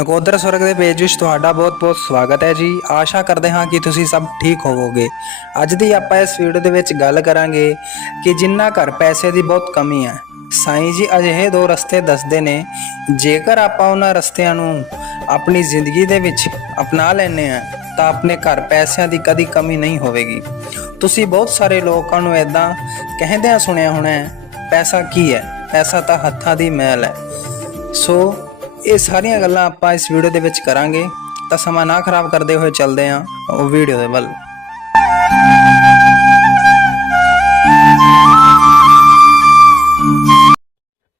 ਨਕੋਦਰ ਸਵਰਗ ਦੇ ਪੇਜ ਵਿੱਚ ਤੁਹਾਡਾ ਬਹੁਤ-ਬਹੁਤ ਸਵਾਗਤ ਹੈ ਜੀ। ਆਸ਼ਾ ਕਰਦੇ ਹਾਂ ਕਿ ਤੁਸੀਂ ਸਭ ਠੀਕ ਹੋਵੋਗੇ। ਅੱਜ ਦੀ ਆਪਾਂ ਇਸ ਵੀਡੀਓ ਦੇ ਵਿੱਚ ਗੱਲ ਕਰਾਂਗੇ ਕਿ ਜਿੰਨਾ ਘਰ ਪੈਸੇ ਦੀ ਬਹੁਤ ਕਮੀ ਹੈ। ਸਾਈਂ ਜੀ ਅਜਿਹੇ ਦੋ ਰਸਤੇ ਦੱਸਦੇ ਨੇ, ਜੇਕਰ ਆਪਾਂ ਉਹਨਾਂ ਰਸਤਿਆਂ ਨੂੰ ਆਪਣੀ ਜ਼ਿੰਦਗੀ ਦੇ ਵਿੱਚ ਅਪਣਾ ਲੈਨੇ ਆ ਤਾਂ ਆਪਣੇ ਘਰ ਪੈਸਿਆਂ ਦੀ ਕਦੀ ਕਮੀ ਨਹੀਂ ਹੋਵੇਗੀ। ਤੁਸੀਂ ਬਹੁਤ ਸਾਰੇ ਲੋਕਾਂ ਨੂੰ ਇਦਾਂ ਕਹਿੰਦਿਆਂ ਸੁਣਿਆ ਹੋਣਾ ਪੈਸਾ ਕੀ ਹੈ? ਪੈਸਾ ਤਾਂ ਹੱਥਾਂ ਦੀ ਮੈਲ ਹੈ। ਸੋ ਇਹ ਸਾਰੀਆਂ ਗੱਲਾਂ ਆਪਾਂ ਇਸ ਵੀਡੀਓ ਦੇ ਵਿੱਚ ਕਰਾਂਗੇ। ਤਾਂ ਸਮਾਂ ਨਾ ਖਰਾਬ ਕਰਦੇ ਹੋਏ ਚੱਲਦੇ ਹਾਂ ਉਹ ਵੀਡੀਓ ਦੇ ਵੱਲ।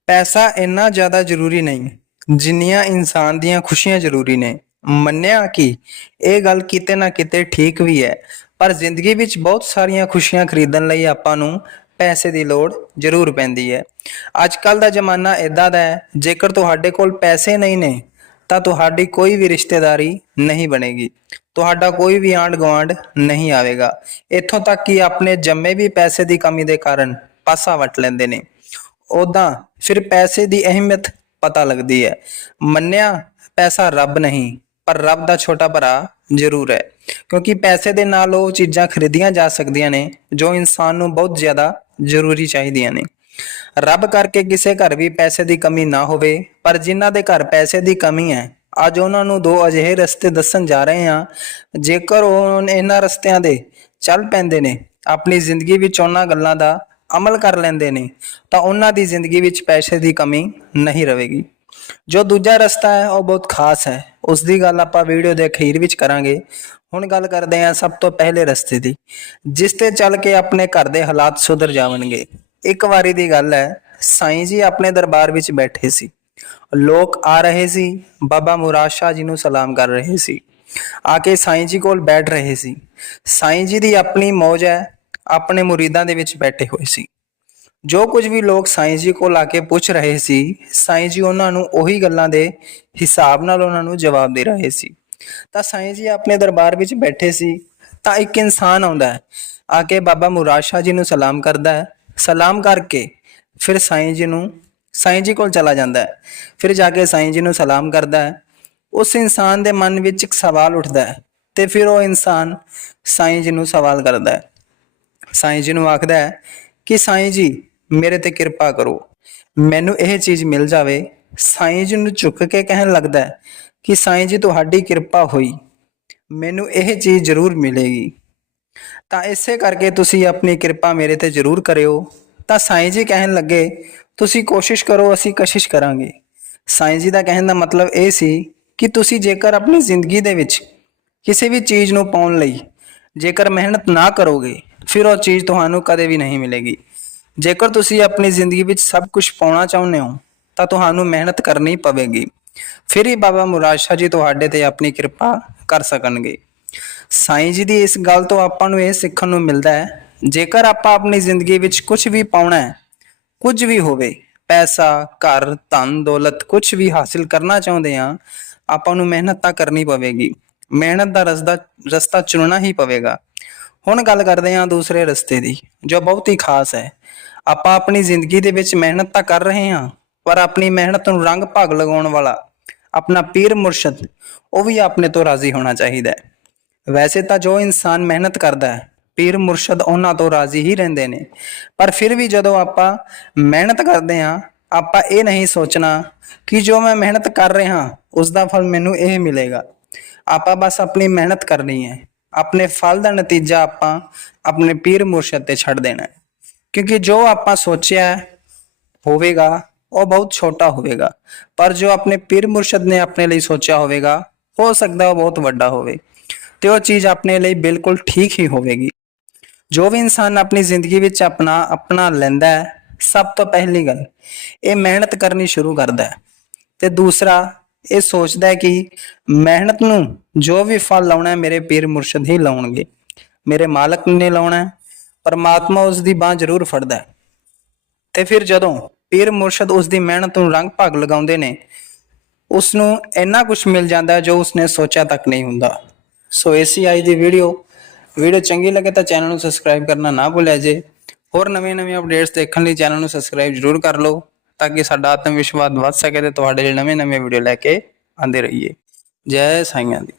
ਪੈਸਾ ਇੰਨਾ ਜ਼ਿਆਦਾ ਜ਼ਰੂਰੀ ਨਹੀਂ, ਜਿੰਨੀਆਂ ਇਨਸਾਨ ਦੀਆਂ ਖੁਸ਼ੀਆਂ ਜ਼ਰੂਰੀ ਨੇ। ਮੰਨਿਆ ਕਿ ਇਹ ਗੱਲ ਕਿਤੇ ਨਾ ਕਿਤੇ ਠੀਕ ਵੀ ਹੈ, ਪਰ ਜ਼ਿੰਦਗੀ ਵਿੱਚ ਬਹੁਤ ਸਾਰੀਆਂ ਖੁਸ਼ੀਆਂ ਖਰੀਦਣ ਲਈ ਆਪਾਂ ਨੂੰ ਪੈਸੇ ਦੀ ਲੋੜ ਜ਼ਰੂਰ ਪੈਂਦੀ ਹੈ। ਅੱਜ ਕੱਲ ਦਾ ਜ਼ਮਾਨਾ ਇਦਾਂ ਦਾ ਹੈ, ਜੇਕਰ ਤੁਹਾਡੇ ਕੋਲ ਪੈਸੇ ਨਹੀਂ ਨੇ, ਤਾਂ ਤੁਹਾਡੀ ਕੋਈ ਵੀ ਰਿਸ਼ਤੇਦਾਰੀ ਨਹੀਂ ਬਣੇਗੀ। ਤੁਹਾਡਾ ਕੋਈ ਵੀ ਆਂਢ ਗੁਆਂਢ ਨਹੀਂ ਆਵੇਗਾ। ਇੱਥੋਂ ਤੱਕ ਕਿ ਆਪਣੇ ਜੰਮੇ ਵੀ ਪੈਸੇ ਦੀ ਕਮੀ ਦੇ ਕਾਰਨ ਪਾਸਾ ਵਟ ਲੈਂਦੇ ਨੇ। ਉਦਾਂ ਫਿਰ ਪੈਸੇ ਦੀ ਅਹਿਮੀਅਤ ਪਤਾ ਲੱਗਦੀ ਹੈ। ਮੰਨਿਆ ਪੈਸਾ ਰੱਬ ਨਹੀਂ, ਪਰ ਰੱਬ ਦਾ ਛੋਟਾ ਭਰਾ ਜ਼ਰੂਰ ਹੈ। ਕਿਉਂਕਿ ਪੈਸੇ ਦੇ ਨਾਲ ਉਹ ਚੀਜ਼ਾਂ ਖਰੀਦੀਆਂ ਜਾ ਸਕਦੀਆਂ ਨੇ, ਜੋ ਇਨਸਾਨ ਨੂੰ ਬਹੁਤ ਜ਼ਿਆਦਾ ਜ਼ਰੂਰੀ ਚਾਹੀਦੀਆਂ ਨੇ। ਰੱਬ ਕਰਕੇ ਕਿਸੇ ਘਰ ਵੀ ਪੈਸੇ ਦੀ ਕਮੀ ਨਾ ਹੋਵੇ, ਪਰ ਜਿਨ੍ਹਾਂ ਦੇ ਘਰ ਪੈਸੇ ਦੀ ਕਮੀ ਹੈ, ਅੱਜ ਉਹਨਾਂ ਨੂੰ ਦੋ ਅਜਿਹੇ ਰਸਤੇ ਦੱਸਣ ਜਾ ਰਹੇ ਹਾਂ, ਜੇਕਰ ਉਹ ਇਹਨਾਂ ਰਸਤਿਆਂ ਦੇ ਚੱਲ ਪੈਂਦੇ ਨੇ, ਆਪਣੀ ਜ਼ਿੰਦਗੀ ਵਿੱਚ ਉਹਨਾਂ ਗੱਲਾਂ ਦਾ ਅਮਲ ਕਰ ਲੈਂਦੇ ਨੇ, ਤਾਂ ਉਹਨਾਂ ਦੀ ਜ਼ਿੰਦਗੀ ਵਿੱਚ ਪੈਸੇ ਦੀ ਕਮੀ ਨਹੀਂ ਰਹੇਗੀ। ਜੋ ਦੂਜਾ ਰਸਤਾ ਹੈ, ਉਹ ਬਹੁਤ ਖਾਸ ਹੈ। ਉਸ ਦੀ ਗੱਲ ਆਪਾਂ ਵੀਡੀਓ ਦੇ ਅਖੀਰ ਵਿੱਚ ਕਰਾਂਗੇ। ਹੁਣ ਗੱਲ ਕਰਦੇ ਹਾਂ ਸਭ ਤੋਂ ਪਹਿਲੇ ਰਸਤੇ ਦੀ, ਜਿਸ ਤੇ ਚੱਲ ਕੇ ਆਪਣੇ ਘਰ ਦੇ ਹਾਲਾਤ ਸੁਧਰ ਜਾਵਣਗੇ। ਇੱਕ ਵਾਰੀ ਦੀ ਗੱਲ ਹੈ, ਸਾਈਂ ਜੀ ਆਪਣੇ ਦਰਬਾਰ ਵਿੱਚ ਬੈਠੇ ਸੀ। ਲੋਕ ਆ ਰਹੇ ਸੀ, ਬਾਬਾ ਮੁਰਾਦ ਸ਼ਾਹ ਜੀ ਨੂੰ ਸਲਾਮ ਕਰ ਰਹੇ ਸੀ। ਆ ਕੇ ਸਾਈਂ ਜੀ ਕੋਲ ਬੈਠ ਰਹੇ ਸੀ। ਸਾਈਂ ਜੀ ਦੀ ਆਪਣੀ ਮੌਜ ਹੈ, ਆਪਣੇ ਮੁਰੀਦਾਂ ਦੇ ਵਿੱਚ ਬੈਠੇ ਹੋਏ ਸੀ। ਜੋ ਕੁਝ ਵੀ ਲੋਕ ਸਾਈਂ ਜੀ ਕੋਲ ਆ ਕੇ ਪੁੱਛ ਰਹੇ ਸੀ ਸਾਈਂ ਜੀ ਉਹਨਾਂ ਨੂੰ ਉਹੀ ਗੱਲਾਂ ਦੇ ਹਿਸਾਬ ਨਾਲ ਉਹਨਾਂ ਨੂੰ ਜਵਾਬ ਦੇ ਰਹੇ ਸੀ। ਤਾਂ ਸਾਈਂ ਜੀ ਆਪਣੇ ਦਰਬਾਰ ਵਿੱਚ ਬੈਠੇ ਸੀ, ਤਾਂ ਇੱਕ ਇਨਸਾਨ ਆਉਂਦਾ ਹੈ, ਆ ਕੇ ਬਾਬਾ ਮੁਰਾਦ ਸ਼ਾਹ ਜੀ ਨੂੰ ਸਲਾਮ ਕਰਦਾ ਹੈ, ਸਲਾਮ ਕਰਕੇ ਫਿਰ ਸਾਈਂ ਜੀ ਨੂੰ ਸਾਈਂ ਜੀ ਕੋਲ ਚਲਾ ਜਾਂਦਾ ਹੈ, ਫਿਰ ਜਾ ਕੇ ਸਾਈਂ ਜੀ ਨੂੰ ਸਲਾਮ ਕਰਦਾ ਹੈ। ਉਸ ਇਨਸਾਨ ਦੇ ਮਨ ਵਿੱਚ ਇੱਕ ਸਵਾਲ ਉੱਠਦਾ ਹੈ ਤੇ ਫਿਰ ਉਹ ਇਨਸਾਨ ਸਾਈਂ ਜੀ ਨੂੰ ਸਵਾਲ ਕਰਦਾ ਹੈ। ਸਾਈਂ ਜੀ ਨੂੰ ਆਖਦਾ ਹੈ ਕਿ ਸਾਈਂ ਜੀ ਮੇਰੇ ਤੇ ਕਿਰਪਾ ਕਰੋ। ਮੈਨੂੰ ਇਹ ਚੀਜ਼ ਮਿਲ ਜਾਵੇ, ਸਾਈਂ ਜੀ ਨੂੰ ਝੁੱਕ ਕੇ ਕਹਿਣ ਲੱਗਦਾ ਹੈ ਕਿ ਸਾਈਂ ਜੀ, ਤੁਹਾਡੀ ਕਿਰਪਾ ਹੋਈ। ਮੈਨੂੰ ਇਹ ਚੀਜ਼ ਜ਼ਰੂਰ ਮਿਲੇਗੀ। ਤਾਂ ਇਸੇ ਕਰਕੇ ਤੁਸੀਂ ਆਪਣੀ ਕਿਰਪਾ ਮੇਰੇ ਤੇ ਜ਼ਰੂਰ ਕਰਿਓ। ਤਾਂ ਸਾਈਂ ਜੀ ਕਹਿਣ ਲੱਗੇ, ਤੁਸੀਂ ਕੋਸ਼ਿਸ਼ ਕਰੋ, ਅਸੀਂ ਕਸ਼ਿਸ਼ ਕਰਾਂਗੇ। ਸਾਈਂ ਜੀ ਦਾ ਕਹਿਣ ਦਾ ਮਤਲਬ ਇਹ ਸੀ ਕਿ ਤੁਸੀਂ ਜੇਕਰ ਆਪਣੀ ਜ਼ਿੰਦਗੀ ਦੇ ਵਿੱਚ ਕਿਸੇ ਵੀ ਚੀਜ਼ ਨੂੰ ਪਾਉਣ ਲਈ ਜੇਕਰ ਮਿਹਨਤ ਨਾ ਕਰੋਗੇ, ਫਿਰ ਉਹ ਚੀਜ਼ ਤੁਹਾਨੂੰ ਕਦੇ ਵੀ ਨਹੀਂ ਮਿਲੇਗੀ। ਜੇਕਰ ਤੁਸੀਂ ਆਪਣੀ ਜ਼ਿੰਦਗੀ ਵਿੱਚ ਸਭ ਕੁਝ ਪਾਉਣਾ ਚਾਹੁੰਦੇ ਹੋ, ਤਾਂ ਤੁਹਾਨੂੰ ਮਿਹਨਤ ਕਰਨੀ ਪਵੇਗੀ। ਫਿਰ ਹੀ ਬਾਬਾ ਮੁਰਾਦ ਸ਼ਾਹ ਜੀ ਤੁਹਾਡੇ ਤੇ ਆਪਣੀ ਕਿਰਪਾ ਕਰ ਸਕਣਗੇ। ਸਾਈਂ ਜੀ ਦੀ ਇਸ ਗੱਲ ਤੋਂ ਆਪਾਂ ਨੂੰ ਇਹ ਸਿੱਖਣ ਨੂੰ ਮਿਲਦਾ ਹੈ, ਜੇਕਰ ਆਪਾਂ ਆਪਣੀ ਜ਼ਿੰਦਗੀ ਵਿੱਚ ਕੁਝ ਵੀ ਪਾਉਣਾ ਹੈ, ਕੁਝ ਵੀ ਹੋਵੇ, ਪੈਸਾ, ਘਰ, ਧਨ, ਦੌਲਤ ਕੁਝ ਵੀ ਹਾਸਿਲ ਕਰਨਾ ਚਾਹੁੰਦੇ ਆ ਆਪਾਂ ਨੂੰ ਮਿਹਨਤ ਤਾਂ ਕਰਨੀ ਪਵੇਗੀ। ਮਿਹਨਤ ਦਾ ਰਸਤਾ ਰਸਤਾ ਚੁਣਨਾ ਹੀ ਪਵੇਗਾ। ਹੁਣ ਗੱਲ ਕਰਦੇ ਹਾਂ ਦੂਸਰੇ ਰਸਤੇ ਦੀ, ਜੋ ਬਹੁਤ ਹੀ ਖਾਸ ਹੈ। ਆਪਾਂ ਆਪਣੀ ਜ਼ਿੰਦਗੀ ਦੇ ਵਿੱਚ ਮਿਹਨਤ ਤਾਂ ਕਰ ਰਹੇ ਹਾਂ, ਪਰ ਆਪਣੀ ਮਿਹਨਤ ਨੂੰ ਰੰਗ ਭਾਗ ਲਗਾਉਣ ਵਾਲਾ, ਆਪਣਾ ਪੀਰ ਮੁਰਸ਼ਦ, ਉਹ ਵੀ ਆਪਣੇ ਤੋਂ ਰਾਜ਼ੀ ਹੋਣਾ ਚਾਹੀਦਾ ਹੈ। ਵੈਸੇ ਤਾਂ ਜੋ ਇਨਸਾਨ ਮਿਹਨਤ ਕਰਦਾ ਹੈ, ਪੀਰ ਮੁਰਸ਼ਦ ਉਹਨਾਂ ਤੋਂ ਰਾਜ਼ੀ ਹੀ ਰਹਿੰਦੇ ਨੇ। ਪਰ ਫਿਰ ਵੀ ਜਦੋਂ ਆਪਾਂ ਮਿਹਨਤ ਕਰਦੇ ਹਾਂ, ਆਪਾਂ ਇਹ ਨਹੀਂ ਸੋਚਣਾ ਕਿ ਜੋ ਮੈਂ ਮਿਹਨਤ ਕਰ ਰਿਹਾ ਉਸ ਦਾ ਫਲ ਮੈਨੂੰ ਇਹ ਮਿਲੇਗਾ। ਆਪਾਂ ਬਸ ਆਪਣੀ ਮਿਹਨਤ ਕਰਨੀ ਹੈ। ਆਪਣੇ ਫਲ ਦਾ ਨਤੀਜਾ ਆਪਾਂ ਆਪਣੇ ਪੀਰ ਮੁਰਸ਼ਦ ਤੇ ਛੱਡ ਦੇਣਾ ਹੈ। ਕਿਉਂਕਿ ਜੋ ਆਪਾਂ ਸੋਚਿਆ ਹੋਵੇਗਾ, ਉਹ ਬਹੁਤ ਛੋਟਾ ਹੋਵੇਗਾ। ਪਰ ਜੋ ਆਪਣੇ ਪੀਰ ਮੁਰਸ਼ਦ ਨੇ ਆਪਣੇ ਲਈ ਸੋਚਿਆ ਹੋਵੇਗਾ, ਹੋ ਸਕਦਾ ਉਹ ਬਹੁਤ ਵੱਡਾ ਹੋਵੇ। ਤੇ ਉਹ ਚੀਜ਼ ਆਪਣੇ ਲਈ ਬਿਲਕੁਲ ਠੀਕ ਹੀ ਹੋਵੇਗੀ। ਜੋ ਵੀ ਇਨਸਾਨ ਆਪਣੀ ਜ਼ਿੰਦਗੀ ਵਿੱਚ ਆਪਣਾ ਆਪਣਾ ਲੈਂਦਾ ਹੈ, ਸਭ ਤੋਂ ਪਹਿਲੀ ਗੱਲ, ਇਹ ਮਿਹਨਤ ਕਰਨੀ ਸ਼ੁਰੂ ਕਰਦਾ ਹੈ। ਤੇ ਦੂਸਰਾ ਇਹ ਸੋਚਦਾ ਹੈ ਕਿ ਮਿਹਨਤ ਨੂੰ ਜੋ ਵੀ ਫਲ ਲਾਉਣਾ ਹੈ, ਮੇਰੇ ਪੀਰ ਮੁਰਸ਼ਦ ਹੀ ਲਾਉਣਗੇ। ਮੇਰੇ ਮਾਲਕ ਨੇ ਲਾਉਣਾ ਹੈ, ਪਰਮਾਤਮਾ ਉਸ ਦੀ ਬਾਹ ਜ਼ਰੂਰ ਫੜਦਾ ਹੈ। ਤੇ ਫਿਰ ਜਦੋਂ ਪੀਰ ਮੁਰਸ਼ਦ ਉਸ ਦੀ ਮਿਹਨਤ ਨੂੰ ਰੰਗ ਭਾਗ ਲਗਾਉਂਦੇ ਨੇ ਉਸ ਨੂੰ ਇੰਨਾ ਕੁਝ ਮਿਲ ਜਾਂਦਾ ਹੈ ਜੋ ਉਸਨੇ ਸੋਚਿਆ ਤੱਕ ਨਹੀਂ ਹੁੰਦਾ। ਸੋ ਐਸੀ ਆਈ ਦੀ ਵੀਡੀਓ ਵੀਡੀਓ ਚੰਗੀ ਲੱਗੇ ਤਾਂ ਚੈਨਲ ਨੂੰ ਸਬਸਕ੍ਰਾਈਬ ਕਰਨਾ ਨਾ ਭੁੱਲਿਆ ਜੇ। ਹੋਰ ਨਵੇਂ-ਨਵੇਂ ਅਪਡੇਟਸ ਦੇਖਣ ਲਈ ਚੈਨਲ ਨੂੰ ਸਬਸਕ੍ਰਾਈਬ ਜ਼ਰੂਰ ਕਰ ਲਓ। ਤਾਂ ਕਿ ਸਾਡਾ ਆਤਮ ਵਿਸ਼ਵਾਸ ਵੱਧ ਸਕੇ ਤੇ ਤੁਹਾਡੇ ਲਈ ਨਵੇਂ-ਨਵੇਂ ਵੀਡੀਓ ਲੈ ਕੇ ਆਂਦੇ ਰਹੀਏ। ਜੈ ਸਾਈਆਂ ਦੀ।